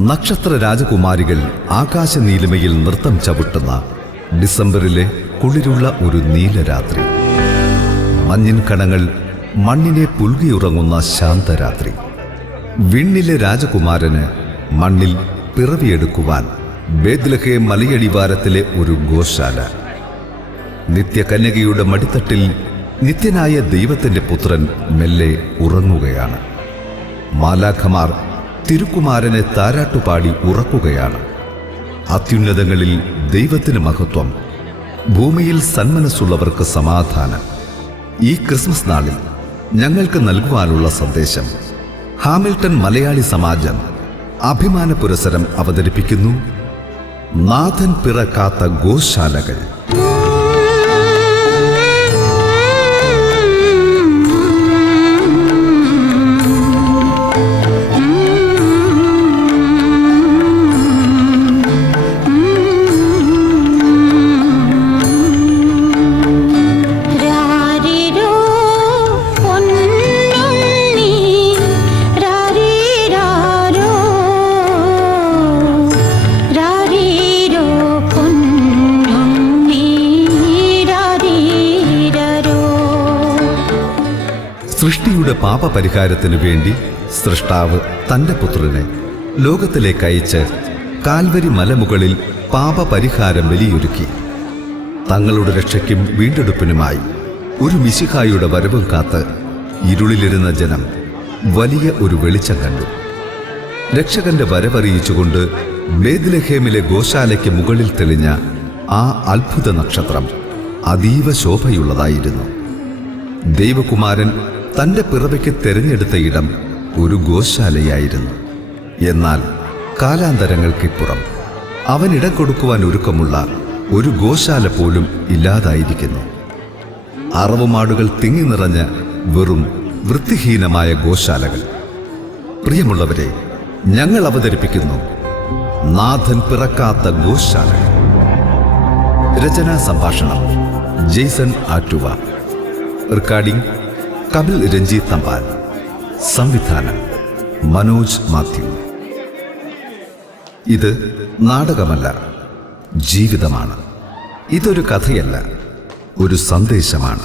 നക്ഷത്ര രാജകുമാരികൾ ആകാശനീലിമയിൽ നൃത്തം ചവിട്ടുന്ന ഡിസംബറിലെ കുളിരുള്ള ഒരു നീലരാത്രി. മഞ്ഞിൻ കണങ്ങൾ മണ്ണിനെ പുൽകിയുറങ്ങുന്ന ശാന്തരാത്രി. വിണ്ണിലെ രാജകുമാരന് മണ്ണിൽ പിറവിയെടുക്കുവാൻ ബേത്ലഹേം മലയടിവാരത്തിലെ ഒരു ഗോശാല. നിത്യകന്യകയുടെ മടിത്തട്ടിൽ നിത്യനായ ദൈവത്തിന്റെ പുത്രൻ മെല്ലെ ഉറങ്ങുകയാണ്. മാലാഖമാർ തിരുക്കുമാരനെ താരാട്ടുപാടി ഉറക്കുകയാണ്. അത്യുന്നതങ്ങളിൽ ദൈവത്തിന് മഹത്വം, ഭൂമിയിൽ സന്മനസ്സുള്ളവർക്ക് സമാധാനം. ഈ ക്രിസ്മസ് നാളിൽ ഞങ്ങൾക്ക് നൽകുവാനുള്ള സന്ദേശം ഹാമിൽട്ടൺ മലയാളി സമാജം അഭിമാന പുരസ്സരം അവതരിപ്പിക്കുന്നു. നാഥൻ പിറക്കാത്ത ഗോശാലകൾ. സൃഷ്ടിയുടെ പാപപരിഹാരത്തിനു വേണ്ടി സൃഷ്ടാവ് തന്റെ പുത്രനെ ലോകത്തിലേക്ക് അയച്ച് കാൽവരി മലമുകളിൽ പാപപരിഹാരം ബലിയൊരുക്കി. തങ്ങളുടെ രക്ഷയ്ക്കും വീണ്ടെടുപ്പിനുമായി ഒരു മിശിഹായുടെ വരവും കാത്ത് ഇരുളിലിരുന്ന ജനം വലിയ ഒരു വെളിച്ചം കണ്ടു. രക്ഷകന്റെ വരവറിയിച്ചുകൊണ്ട് ബേത്ലഹേമിലെ ഗോശാലയ്ക്ക് മുകളിൽ തെളിഞ്ഞ ആ അത്ഭുത നക്ഷത്രം അതീവ ശോഭയുള്ളതായിരുന്നു. ദൈവകുമാരൻ തന്റെ പിറവയ്ക്ക് തെരഞ്ഞെടുത്ത ഇടം ഒരു ഗോശാലയായിരുന്നു. എന്നാൽ കാലാന്തരങ്ങൾക്കിപ്പുറം അവൻ ഇടം കൊടുക്കുവാൻ ഒരുക്കമുള്ള ഒരു ഗോശാല പോലും ഇല്ലാതായിരിക്കുന്നു. അറവുമാടുകൾ തിങ്ങി നിറഞ്ഞ വെറും വൃത്തിഹീനമായ ഗോശാലകൾ. പ്രിയമുള്ളവരെ, ഞങ്ങൾ അവതരിപ്പിക്കുന്നു നാഥൻ പിറക്കാത്ത ഗോശാലകൾ. രചനാ സംഭാഷണം ജെയ്സൺ ആറ്റുവ. റെക്കോർഡിംഗ് കപിൽ രഞ്ജിത്ത് തമ്പാൻ. സംവിധാനം മനോജ് മാത്യു. ഇത് നാടകമല്ല, ജീവിതമാണ്. ഇതൊരു കഥയല്ല, ഒരു സന്ദേശമാണ്.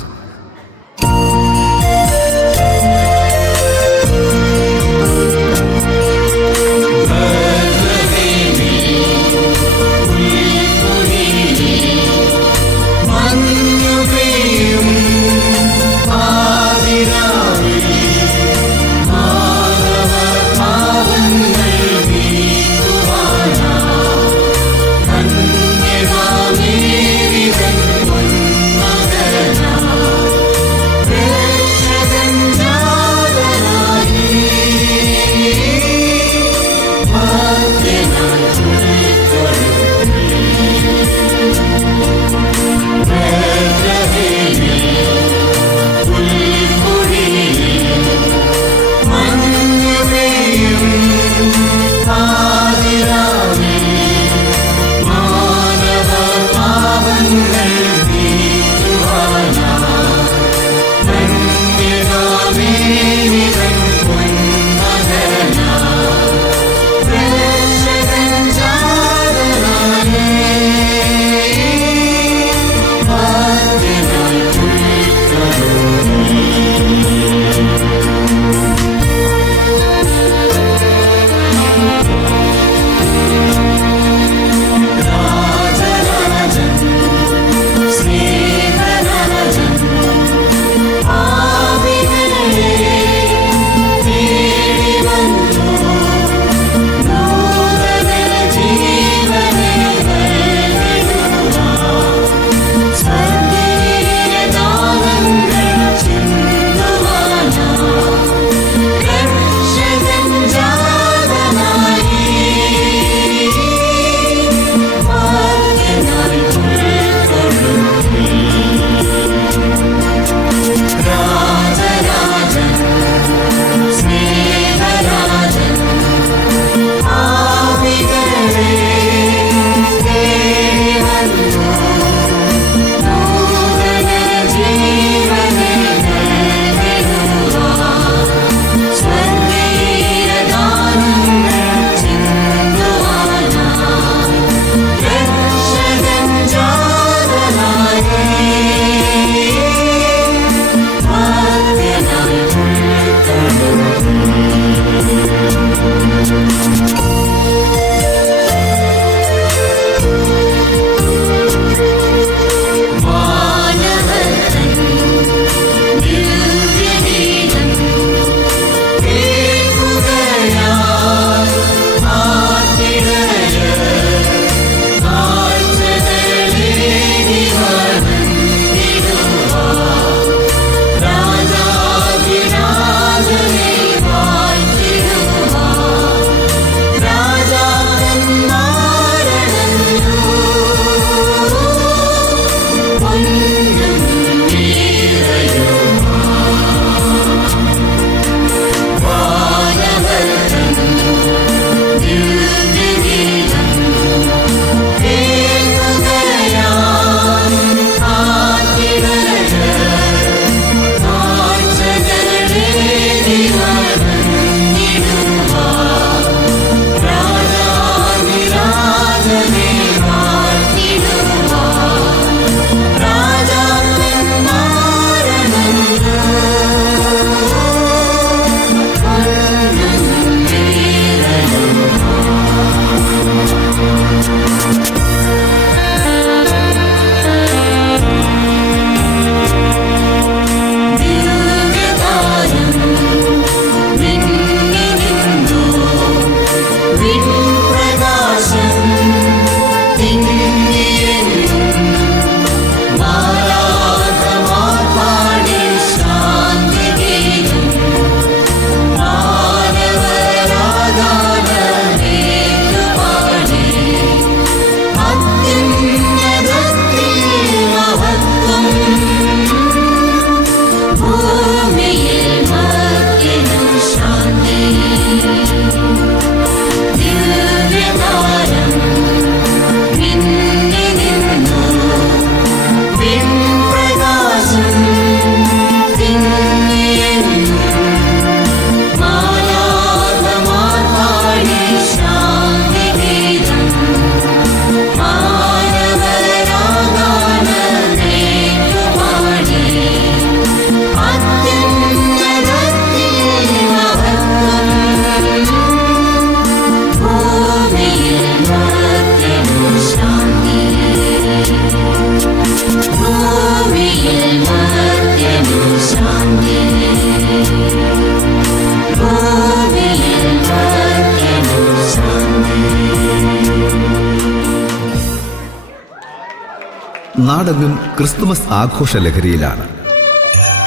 നാടെങ്ങും ക്രിസ്തുമസ് ആഘോഷ ലഹരിയിലാണ്.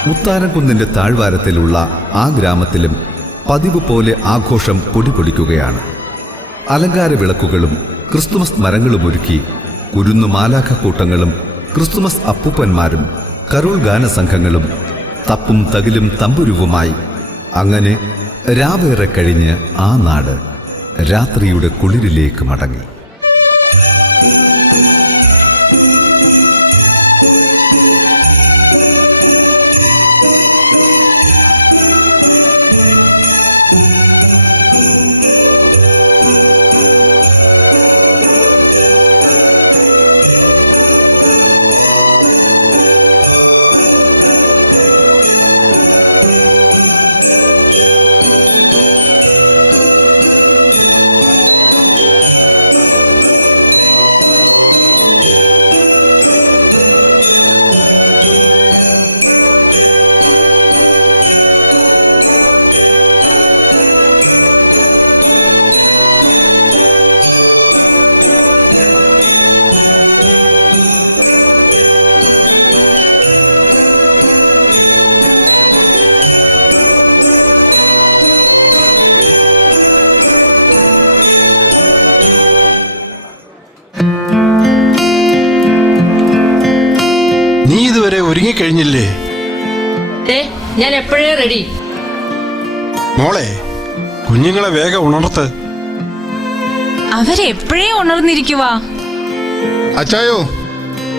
മുത്താരംകുന്നിന്റെ താഴ്വാരത്തിലുള്ള ആ ഗ്രാമത്തിലും പതിവ് പോലെ ആഘോഷം പൊടിപൊടിക്കുകയാണ്. അലങ്കാര വിളക്കുകളും ക്രിസ്തുമസ് മരങ്ങളും ഒരുക്കി കുരുന്നു മാലാഖക്കൂട്ടങ്ങളും ക്രിസ്തുമസ് അപ്പൂപ്പന്മാരും കരോൾ ഗാനസംഘങ്ങളും തപ്പും തകിലും തമ്പുരുവുമായി അങ്ങനെ രാവേറെ കഴിഞ്ഞ് ആ നാട് രാത്രിയുടെ കുളിരിലേക്ക് മടങ്ങി. നീ ഇതുവരെ ഒരുങ്ങിക്കഴിഞ്ഞില്ലേ? ഞാൻ എപ്പോഴേ റെഡി. മോളെ, കുഞ്ഞുങ്ങളെ വേഗം ഉണർത്ത്. അവരെപ്പോഴേ ഉണർന്നിരിക്കുവാ. അച്ചായോ,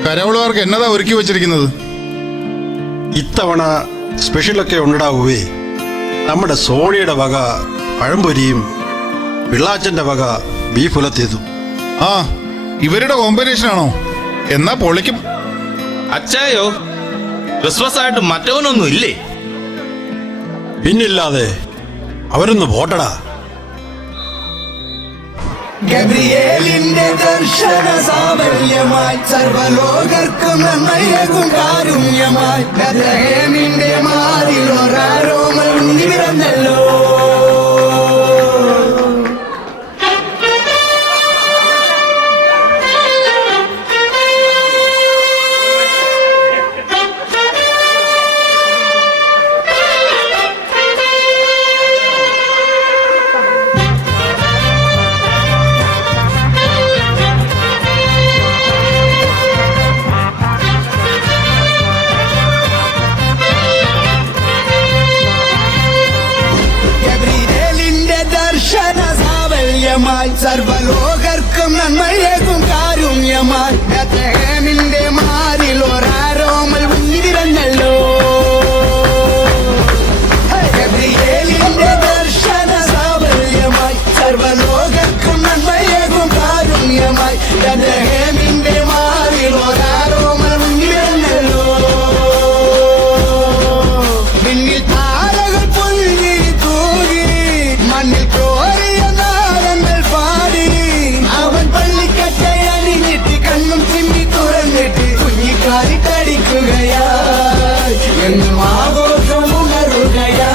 കരവളുകാർക്ക് എന്നതാ ഒരുക്കി വെച്ചിരിക്കുന്നത്? ഇത്തവണ സ്പെഷ്യലൊക്കെ ഉണ്ടാവുകയെ. നമ്മുടെ സോണിയുടെ വക പഴംപൊരിയും പിള്ളാച്ചന്റെ വക ബീഫ് ഉലത്തിയതും. ആ, ഇവരുടെ കോമ്പിനേഷൻ ആണോ? എന്നാ പൊളിക്കും. അച്ചായോ, ക്രിസ്മസ് ആയിട്ട് മറ്റവനൊന്നും ഇല്ലേ? പിന്നില്ലാതെ, അവരൊന്ന് പോട്ടടാ. ഗബ്രിയേലിന്റെ ദർശന സാഫല്യമായി സർവലോകർക്കും നന്മയേകും കാരുണ്യമായി ബേത്ലഹേമിന്റെ മാറിൽ ഒരാരോമൽ ഉണ്ണി പിറന്നല്ലോ. സർവലോകർക്കും നന്മയേകും കാരുണ്യമായി ബേത്ലഹേമിന്റെ മാറിൽ ഒരാരോമൽ ഉണ്ണി പിറന്നല്ലോ. ഗബ്രിയേലിന്റെ ദർശന സാഫല്യമായി സർവലോകർക്കും നന്മയേകും കാരുണ്യമായി ബേത്ലഹേമിന്റെ മാറിൽ ഒരാരോമൽ ഉണ്ണി പിറന്നല്ലോ. പിന്നിൽ താരകൾ പൊങ്ങി തൂകി മണ്ണിൽ കോരിയ കണ്ണും ചിമ്മി തുറന്നിട്ട് കുഞ്ഞിക്കാരിട്ടടിക്കുകയായി എന്നും ആഘോഷം ഉണരുകയായി.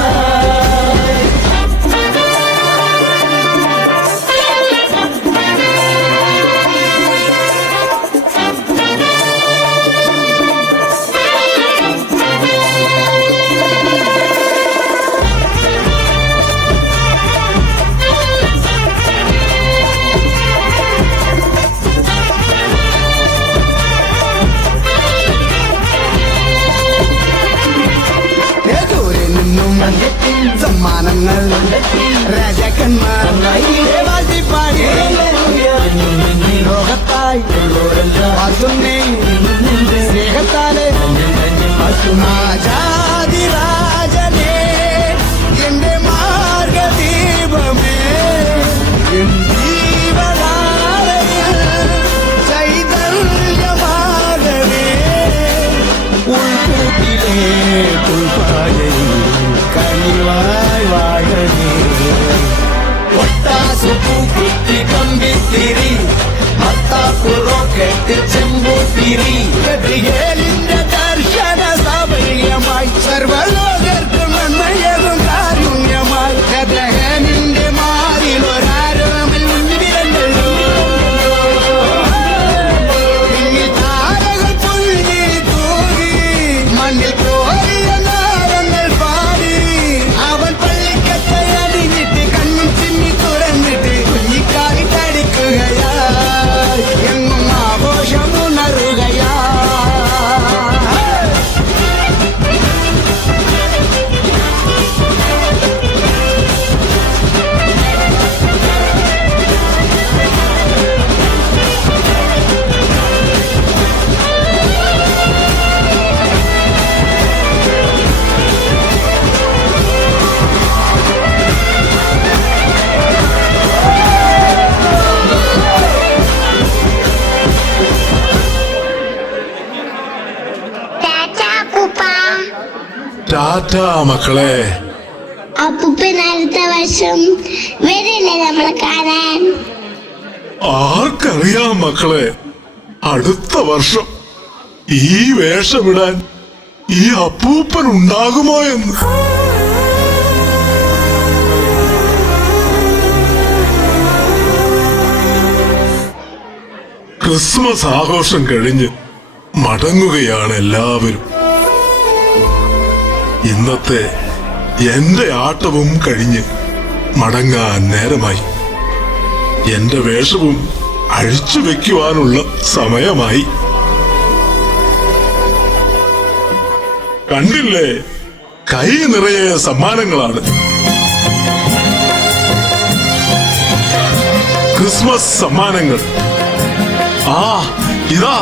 സമ്മാനങ്ങൾ രാജാക്കന്മാർ വാഴ്ത്തിപ്പാടി ലോകത്തായി സ്നേഹത്താലെ രാജാതിരാജനേ എന്റെ മാർഗദീപമേ എൻ ജീവനാളയിൽ ചൈതന്യമാകവേ ഉൾക്കൂട്ടിലേ പുൽപ്പായയിൽ കനിവായി വാഴനേ ഒട്ടാസു പൂക്കുത്തി കമ്പിത്തിരി മത്താപ്പു റോക്കറ്റ് ചെമ്പൂത്തിരി ഗബ്രിയേലിന്റെ ദർശന സാഫല്യമായി സർവലോകർക്കും നന്മയേകും കാരുണ്യമായി ബേത്ലഹേമിന്റെ മാറിൽ ഒരാരോമൽ ഉണ്ണി പിറന്നല്ലോ. പിന്നിൽ താരകൾ ടാറ്റാ മക്കളെ. അപ്പൂപ്പൻ അടുത്ത വർഷം വരില്ലേ നമ്മളെ കാണാൻ? ആർക്കറിയാം മക്കളെ, അടുത്ത വർഷം ഈ വേഷമിടാൻ ഈ അപ്പൂപ്പൻ ഉണ്ടാകുമോ എന്ന്. ക്രിസ്മസ് ആഘോഷം കഴിഞ്ഞ് മടങ്ങുകയാണ് എല്ലാവരും. ഇന്നത്തെ എന്റെ ആട്ടവും കഴിഞ്ഞ് മടങ്ങാൻ നേരമായി. എന്റെ വേഷവും അഴിച്ചു വെക്കുവാനുള്ള സമയമായി. കണ്ടില്ലേ, കൈ നിറയെ സമ്മാനങ്ങളാണ്. ക്രിസ്മസ് സമ്മാനങ്ങൾ. ആ, ഇതാ,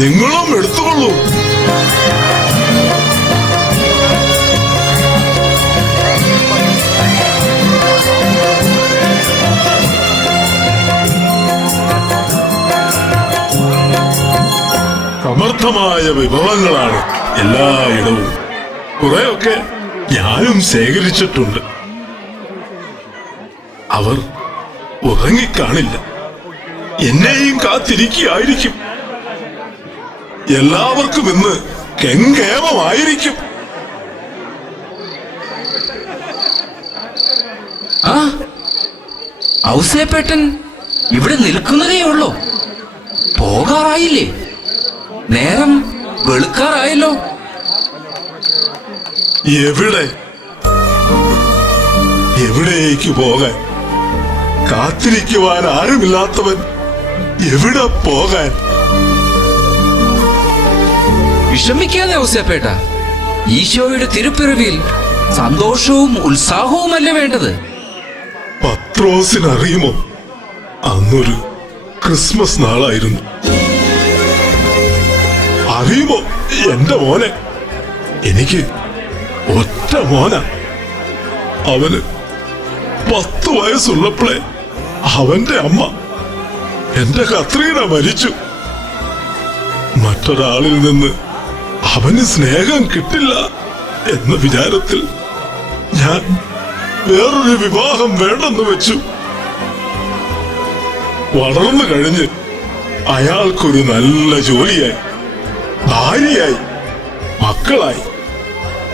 നിങ്ങളും എടുത്തുകൊള്ളൂ. സമർത്ഥമായ വിഭവങ്ങളാണ് എല്ലായിടവും. കുറെയൊക്കെ ഞാനും ശേഖരിച്ചിട്ടുണ്ട്. അവർ ഉറങ്ങിക്കാണില്ല, എന്നെയും കാത്തിരിക്കുകയായിരിക്കും. എല്ലാവർക്കും ഇന്ന് കെങ്കേമമായിരിക്കും. ആ, ഔസേപ്പേട്ടൻ ഇവിടെ നിൽക്കുന്നതേ ഉള്ളൂ. പോകാറായില്ലേ? നേരം വെളുക്കാറായല്ലോ. എവിടേക്ക് പോകാൻ? കാത്തിരിക്കുവാൻ ആരുമില്ലാത്തവൻ എവിടെ പോകാൻ? വിഷമിക്കാതെ ഔസേപ്പേട്ട, ഈശോയുടെ തിരുപ്പിറവിയിൽ സന്തോഷവും ഉത്സാഹവുമല്ലേ വേണ്ടത്? പത്രോസിനറിയുമോ, അന്നൊരു ക്രിസ്മസ് നാളായിരുന്നു. അറിയുമോ എന്റെ മോനെ? എനിക്ക് ഒറ്റ മോന. അവന് 10 വയസ്സുള്ളപ്പോഴേ അവന്റെ അമ്മ എന്റെ കത്രീന മരിച്ചു. മറ്റൊരാളിൽ നിന്ന് അവന് സ്നേഹം കിട്ടില്ല എന്ന വിചാരത്തിൽ ഞാൻ വേറൊരു വിവാഹം വേണ്ടെന്ന് വെച്ചു. വളർന്നു കഴിഞ്ഞ് അയാൾക്കൊരു നല്ല ജോലിയായി, ഭാര്യയായി, മക്കളായി.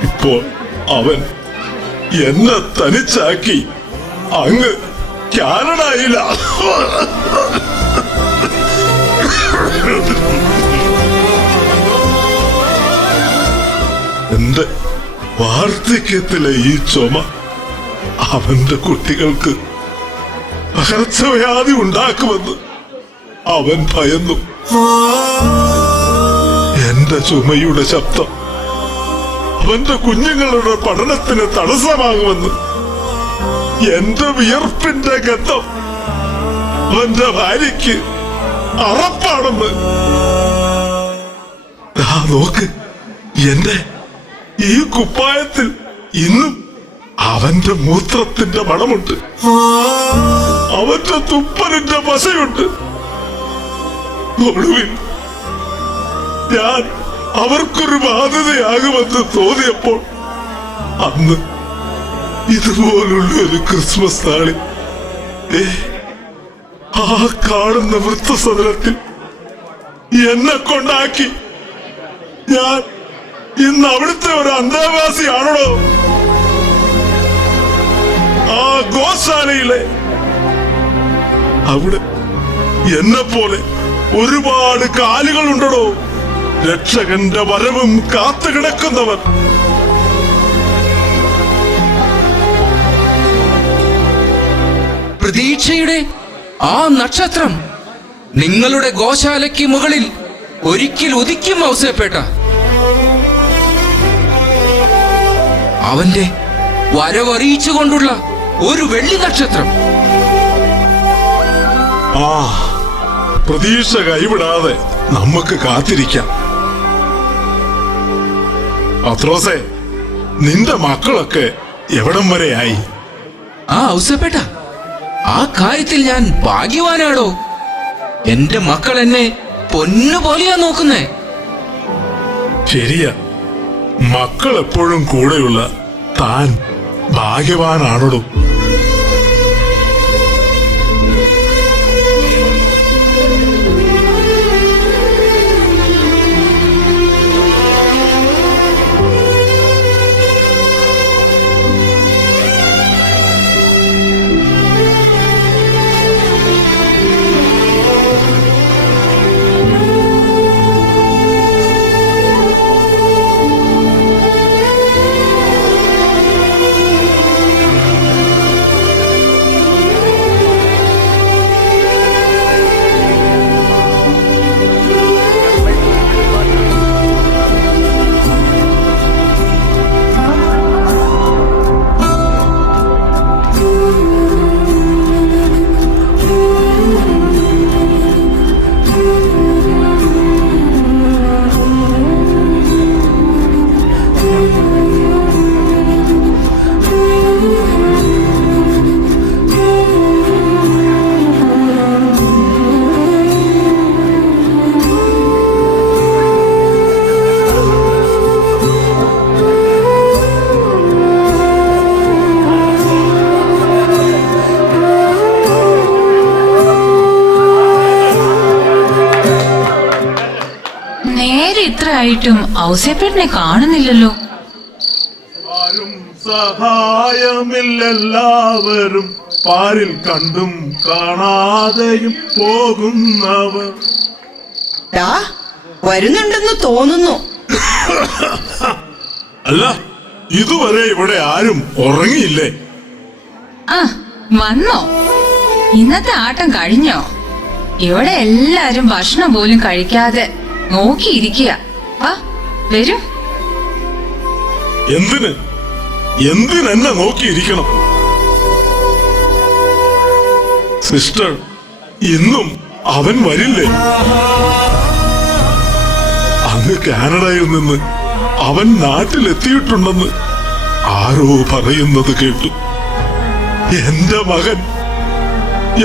ഇപ്പോൾ അവൻ എന്നെ തനിച്ചാക്കി അങ്ങ് കാനഡയില. എന്റെ വാർദ്ധക്യത്തിലെ ഈ ചുമ അവന്റെ കുട്ടികൾക്ക് പകർച്ചവ്യാധി ഉണ്ടാക്കുമെന്ന് അവൻ ഭയന്നു. എന്റെ ചുമയുടെ ശബ്ദം അവന്റെ കുഞ്ഞുങ്ങളുടെ പഠനത്തിന് തടസ്സമാകുമെന്ന്, എന്റെ വിയർപ്പിന്റെ ഗന്ധം അവന്റെ ഭാര്യയ്ക്ക് അറപ്പാണെന്ന്. നോക്ക്, എന്റെ ഈ കുപ്പായത്തിൽ ഇന്നും അവന്റെ മൂത്രത്തിന്റെ മണമുണ്ട്, അവന്റെ തുപ്പലിന്റെ പശയുണ്ട്. ഒടുവിൽ ഞാൻ അവർക്കൊരു ബാധ്യതയാകുമെന്ന് തോന്നിയപ്പോൾ അന്ന് ഇതുപോലുള്ള ഒരു ക്രിസ്മസ് നാളിൽ ആ കാണുന്ന വൃത്തസദനത്തിൽ എന്നെ കൊണ്ടാക്കി ഞാൻ ഇന്ന് അവിടുത്തെ ഒരു അന്തേവാസിയാണോ? ആ ഗോശാലയിലെ അവിടെ എന്നെ പോലെ ഒരുപാട് കാലുകളുണ്ടോ രക്ഷകന്റെ വരവും കാത്തു കിടക്കുന്നവർ. പ്രതീക്ഷയുടെ ആ നക്ഷത്രം നിങ്ങളുടെ ഗോശാലയ്ക്ക് മുകളിൽ ഒരിക്കൽ ഉദിക്കും ഔസേപ്പേട്ട. അവന്റെ വരവറിയിച്ചുകൊണ്ടുള്ള ഒരു വെള്ളി നക്ഷത്രം. ആ, പ്രതീക്ഷ കൈവിടാതെ നമുക്ക് കാത്തിരിക്കാം. പത്രോസേ, നിന്റെ മക്കളൊക്കെ എവിടം വരെയായി? ആ ഔസേപ്പേട്ട, ആ കാര്യത്തിൽ ഞാൻ ഭാഗ്യവാനാണോ? എന്റെ മക്കൾ എന്നെ പൊന്നുപോലെയാ നോക്കുന്നേ. ശരിയാ, മക്കൾ എപ്പോഴും കൂടെയുള്ള താൻ ഭാഗ്യവാനാണോ? ഇത്രയായിട്ടും ഔസേപ്പേട്ടനെ കാണുന്നില്ലല്ലോ. ആരും സഹായമില്ലെല്ലാവരും പാരിൽ കണ്ടും കാണാതെയും പോകുന്നവർ. വരുന്നുണ്ടെന്ന് തോന്നുന്നു. അല്ല, ഇതുവരെ ഇവിടെ ആരും ഉറങ്ങിയില്ലേ? ആ, വന്നോ? ഇന്നത്തെ ആട്ടം കഴിഞ്ഞോ? ഇവിടെ എല്ലാരും ഭക്ഷണം പോലും കഴിക്കാതെ നോക്കിയിരിക്കുക. വരൂ. എന്തിനെന്നെ നോക്കിയിരിക്കണം? സിസ്റ്റർ, ഇന്നും അവൻ വരില്ലേ? അങ്ങ് കാനഡയിൽ നിന്ന് അവൻ നാട്ടിലെത്തിയിട്ടുണ്ടെന്ന് ആരോ പറയുന്നത് കേട്ടു. എന്റെ മകൻ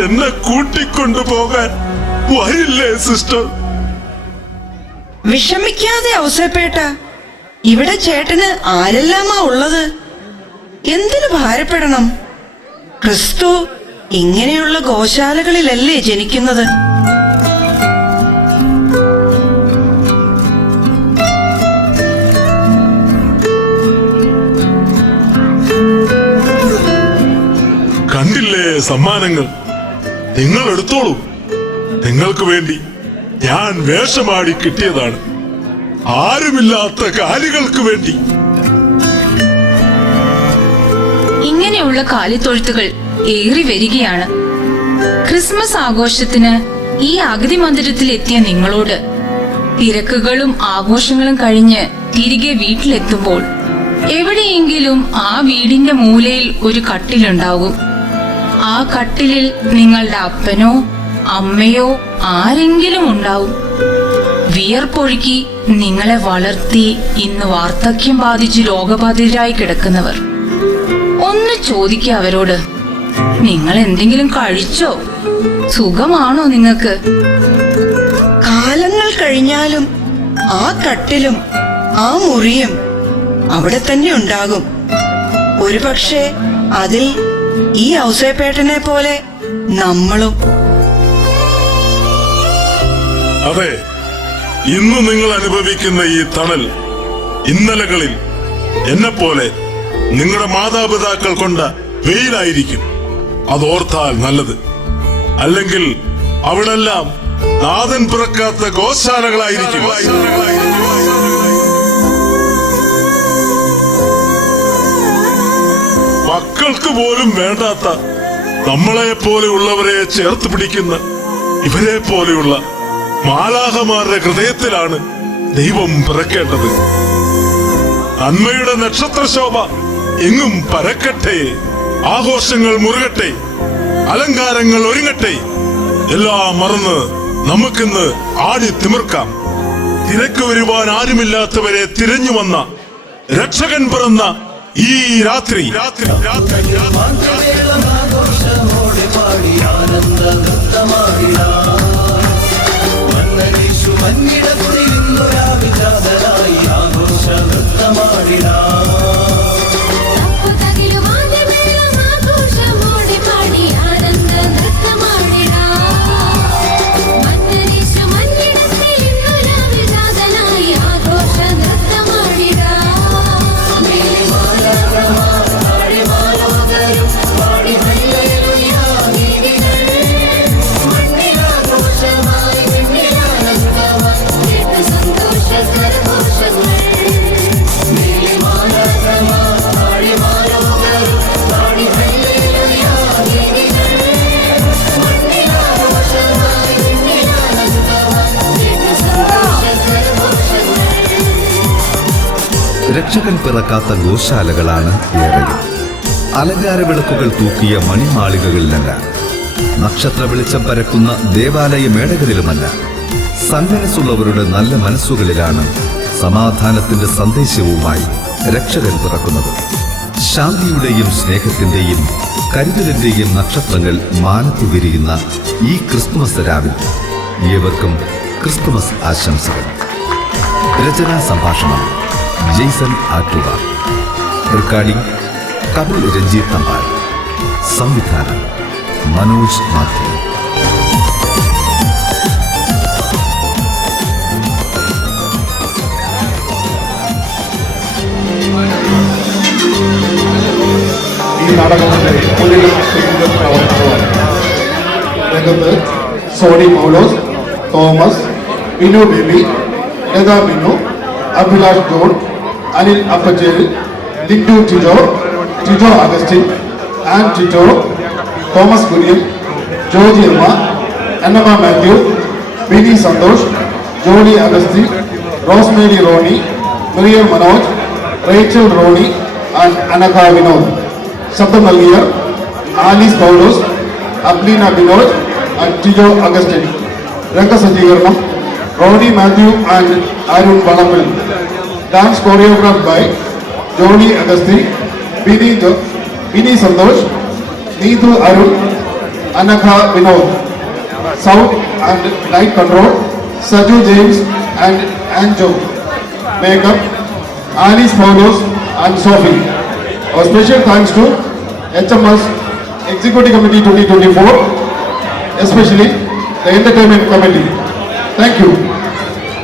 എന്നെ കൂട്ടിക്കൊണ്ടു പോകാൻ വരില്ലേ സിസ്റ്റർ? വിഷമിക്കാതെ ഔസേപ്പേട്ട, ഇവിടെ ചേട്ടന് ആരെല്ലാമാ ഉള്ളത്? എന്തിനു ഭാരപ്പെടണം? ക്രിസ്തു ഇങ്ങനെയുള്ള ഗോശാലകളിലല്ലേ ജനിക്കുന്നത്? കണ്ടില്ലേ സമ്മാനങ്ങൾ? നിങ്ങൾ എടുത്തോളൂ. നിങ്ങൾക്ക് വേണ്ടി ഞാൻ വേഷമാടി കിട്ടിയതാണ്. ആരുമില്ലാത്ത കാലികൾക്ക് വേണ്ടി. ഇങ്ങനെയുള്ള കാലിത്തൊഴുത്തുകൾ ഏറി വരികയാണ്. ക്രിസ്മസ് ആഘോഷത്തിന് ഈ അഗതി മന്ദിരത്തിൽ എത്തിയ നിങ്ങളോട് തിരക്കുകളും ആഘോഷങ്ങളും കഴിഞ്ഞ് തിരികെ വീട്ടിലെത്തുമ്പോൾ എവിടെയെങ്കിലും ആ വീടിന്റെ മൂലയിൽ ഒരു കട്ടിലുണ്ടാകും. ആ കട്ടിലിൽ നിങ്ങളുടെ അപ്പനോ അമ്മയോ ആരെങ്കിലും ഉണ്ടാവും. വിയർപ്പൊഴുക്കി നിങ്ങളെ വളർത്തി ഇന്ന് വാർദ്ധക്യം ബാധിച്ച് രോഗബാധിതരായി കിടക്കുന്നവർ. ഒന്ന് ചോദിക്കുക അവരോട്, നിങ്ങൾ എന്തെങ്കിലും കഴിച്ചോ? സുഖമാണോ നിങ്ങൾക്ക്? കാലങ്ങൾ കഴിഞ്ഞാലും ആ കട്ടിലും ആ മുറിയും അവിടെ തന്നെ ഉണ്ടാകും. ഒരുപക്ഷെ അതിൽ ഈ ഔസേപ്പേട്ടനെ പോലെ നമ്മളും. അതെ, ഇന്ന് നിങ്ങൾ അനുഭവിക്കുന്ന ഈ തണൽ ഇന്നലകളിൽ എന്നെപ്പോലെ നിങ്ങളുടെ മാതാപിതാക്കൾ കൊണ്ട വെയിലായിരിക്കും. അതോർത്താൽ നല്ലത്. അല്ലെങ്കിൽ അവിടെല്ലാം നാഥൻ പിറക്കാത്ത ഗോശാലകളായിരിക്കും. മക്കൾക്ക് പോലും വേണ്ടാത്ത നമ്മളെ പോലെയുള്ളവരെ ചേർത്ത് പിടിക്കുന്ന ഇവരെ പോലെയുള്ള മാലാഹമാരുടെ ഹൃദയത്തിലാണ് ദൈവം പിറക്കേണ്ടത്. നന്മയുടെ നക്ഷത്രശോഭ എങ്ങും പരക്കട്ടെ, ആഘോഷങ്ങൾ മുറുകട്ടെ, അലങ്കാരങ്ങൾ ഒരുങ്ങട്ടെ. എല്ലാം മറന്ന് നമുക്കിന്ന് ആടി തിമിർക്കാം. തിരക്ക് വരുവാൻ ആരുമില്ലാത്തവരെ തിരഞ്ഞു വന്ന രക്ഷകൻ പിറന്ന ഈ രാത്രി ആഘോഷ രക്ഷകൻ പിറക്കാത്ത ഗോശാലകളാണ് ഏറെയും. അലങ്കാര വിളക്കുകൾ തൂക്കിയ മണിമാളികകളിലല്ല, നക്ഷത്ര വെളിച്ചം പരക്കുന്ന ദേവാലയ മേടകളിലുമല്ല, സന്മനസ്സുള്ളവരുടെ നല്ല മനസ്സുകളിലാണ് സമാധാനത്തിന്റെ സന്ദേശവുമായി രക്ഷകൻ പിറക്കുന്നത്. ശാന്തിയുടെയും സ്നേഹത്തിന്റെയും കരുതലിന്റെയും നക്ഷത്രങ്ങൾ മാനത്തു വിരിയുന്ന ഈ ക്രിസ്തുമസ് രാവിൽ ഏവർക്കും ക്രിസ്തുമസ് ആശംസകൾ. രചനാ സംഭാഷണം ജെയ്സൺ ആറ്റുക. റെക്കോർഡിംഗ് കപിൽ രഞ്ജിത്ത് തമ്പാൽ. സംവിധാനം മനോജ് മാത്യു. ഈ നാടകത്തിന്റെ രംഗത്ത് Soni Paulose, Thomas, Binu Baby, Latha Binu, Abhilash John, Anil Appacheri, Lindu Tijo, Tijo Augustine, Ann Tito, Thomas Kurian, Joji Amma, Annamma Mathew, Bini Santhosh, Jolly Augusty, Rosemary Rony, Mariyam Manoj, Rachel Rony and Anagha Vinod. ശബ്ദം നൽകിയ Alice Paulose, Ablina Binoj and Tijo Augustine. രംഗസജ്ജീകരണം Rony Mathew and Arun Valappil. Dance choreograph by Johnny Augusthy, Bini Santhosh, Neethu Arun, Anagha Vinod. Sound and light control Saju James and Anjo. Makeup Alice Paulose and Sophie. Our special thanks to HMS Executive Committee 2024, especially the Entertainment Committee. Thank you.